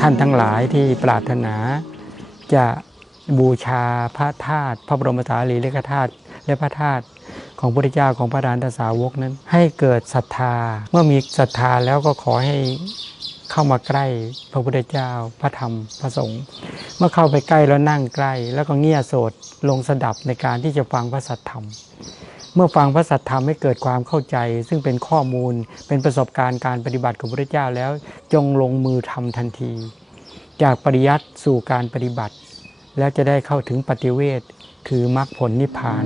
ท่านทั้งหลายที่ปรารถนาจะบูชาพระธาตุพระบรมสารีริกธาตุและพระธาตุของพระพุทธเจ้าของพระอรหันตสาวกนั้น ให้เกิดศรัทธา เมื่อมีศรัทธาแล้วก็ขอให้เข้ามาใกล้พระพุทธเจ้าพระธรรมพระสงฆ์เมื่อเข้าไปใกล้แล้วนั่งใกล้ แล้วก็เงี่ยโสดลงสดับในการที่จะฟังพระสัทธรรม เมื่อฟังพระสัทธรรมให้เกิดความเข้าใจ ซึ่งเป็นข้อมูลเป็นประสบการณ์การปฏิบัติของพระเจ้าแล้ว จงลงมือทำทันที จากปริยัติสู่การปฏิบัติ แล้วจะได้เข้าถึงปฏิเวทคือมรรคผลนิพพาน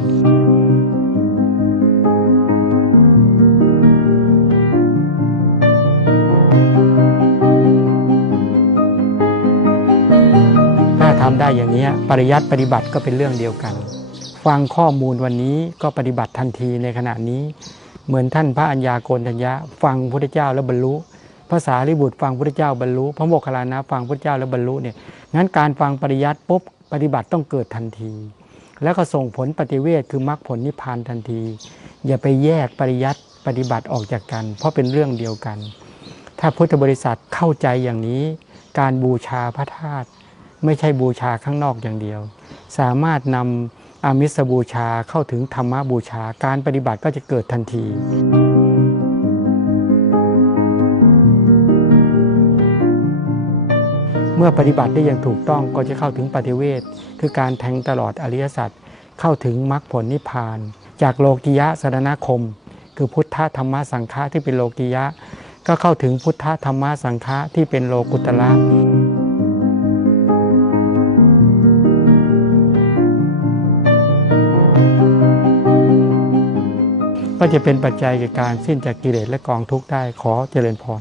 ถ้าทำได้อย่างนี้ปริยัติปฏิบัติก็เป็นเรื่องเดียวกัน ฟังข้อมูลวันนี้ก็ปฏิบัติทันทีในขณะนี้ เหมือนท่านพระอัญญาโกณทัญญะ ฟังพระพุทธเจ้าแล้วบรรลุภาษาลิบุตรฟังพระพุทธเจ้าบรรลุพระโมคคัลลานะฟังพระพุทธเจ้าแล้วบรรลุเนี่ยงั้นการฟังปริยัติปุ๊บปฏิบัติต้องเกิดทันที แล้วก็ส่งผลปฏิเวทคือมรรคผลนิพพานทันที อย่าไปแยกปริยัติปฏิบัติออกจากกัน เพราะเป็นเรื่องเดียวกัน ถ้าพุทธบริษัทเข้าใจอย่างนี้ การบูชาพระธาตุไม่ใช่บูชาข้างนอกอย่างเดียว สามารถนำ อามิสบูชาเข้าถึงธรรมบูชาการปฏิบัติก็จะเกิดทันทีเมื่อปฏิบัติได้อย่างถูกต้องก็จะเข้าถึงปฏิเวทคือการแทงตลอดอริยสัจเข้าถึงมรรคผลนิพพาน จากโลกิยะสรณคม คือพุทธธรรมสังฆะที่เป็นโลกิยะ ก็เข้าถึงพุทธธรรมสังฆะที่เป็นโลกุตระ ก็จะเป็นปัจจัยแก่การสิ้นจากกิเลสและกองทุกข์ได้ขอเจริญพร